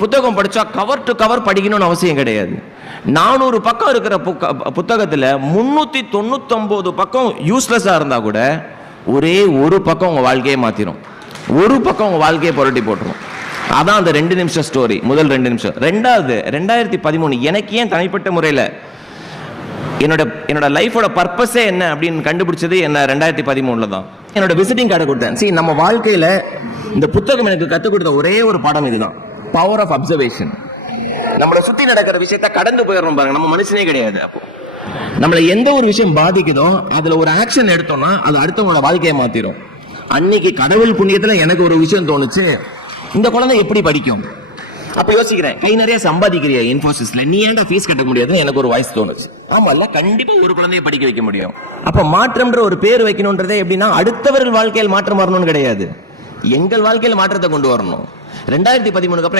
புத்தகம் படிச்சா cover to cover படிக்கணும்னு அவசியம் கிடையாது. 400 பக்கம் இருக்கிற புத்தகத்துல 399 பக்கம் யூஸ்லெஸ்ஸா இருந்தா கூட ஒரே ஒரு பக்கம் உங்க வாழ்க்கையை மாத்திரும், ஒரு பக்கம் உங்க வாழ்க்கையை புரட்டி போட்டுரும். அதான் அந்த 2 நிமிஷம் ஸ்டோரி. முதல் 2 நிமிஷம். ரெண்டாவது 2013 எனக்கு ஏன் தனிப்பட்ட முறையில் என்னோட லைஃபோட பர்பஸே என்ன அப்படின்னு கண்டுபிடிச்சது என்ன 2013 தான். என்னோட விசிட்டிங் கார்டை கொடுத்தேன். நம்ம வாழ்க்கையில இந்த புத்தகம் எனக்கு கற்றுக் கொடுத்த ஒரே ஒரு பாடம் இதுதான், பவர் ஆஃப் அப்சர்வேஷன். நம்மளை சுத்தி நடக்கிற விஷயத்த கடந்து போயிடணும் பாருங்க. நம்ம மனுஷனே கிடையாது. அப்போ நம்மளை எந்த ஒரு விஷயம் பாதிக்குதோ அதுல ஒரு ஆக்ஷன் எடுத்தோம்னா அது அடுத்தவங்களோட வாழ்க்கையை மாத்திரும். அன்னைக்கு கடவுள் புண்ணியத்துல எனக்கு ஒரு விஷயம் தோணுச்சு, இந்த குழந்தை எப்படி படிக்கும்? அப்ப யோசிக்கிறேன், கை நிறைய சம்பாதிக்கிறியா இன்ஃபோசிஸ்ல, நீ ஏன்டா ஃபீஸ் கட்ட முடியாதுன்னு எனக்கு ஒரு வாய்ஸ் தோணுச்சு. ஆமா இல்ல, கண்டிப்பா ஒரு குழந்தைய படிக்க வைக்க முடியும். அப்ப மாற்றம்ன்ற ஒரு பேர் வைக்கணும்ன்றதே எப்படின்னா அடுத்தவர்கள் வாழ்க்கையில் மாற்றம் வரணும்னு கிடையாது, எங்கள் வாழ்க்கையில் மாற்றத்தை கொண்டு வரணும். 2013 அப்புறம்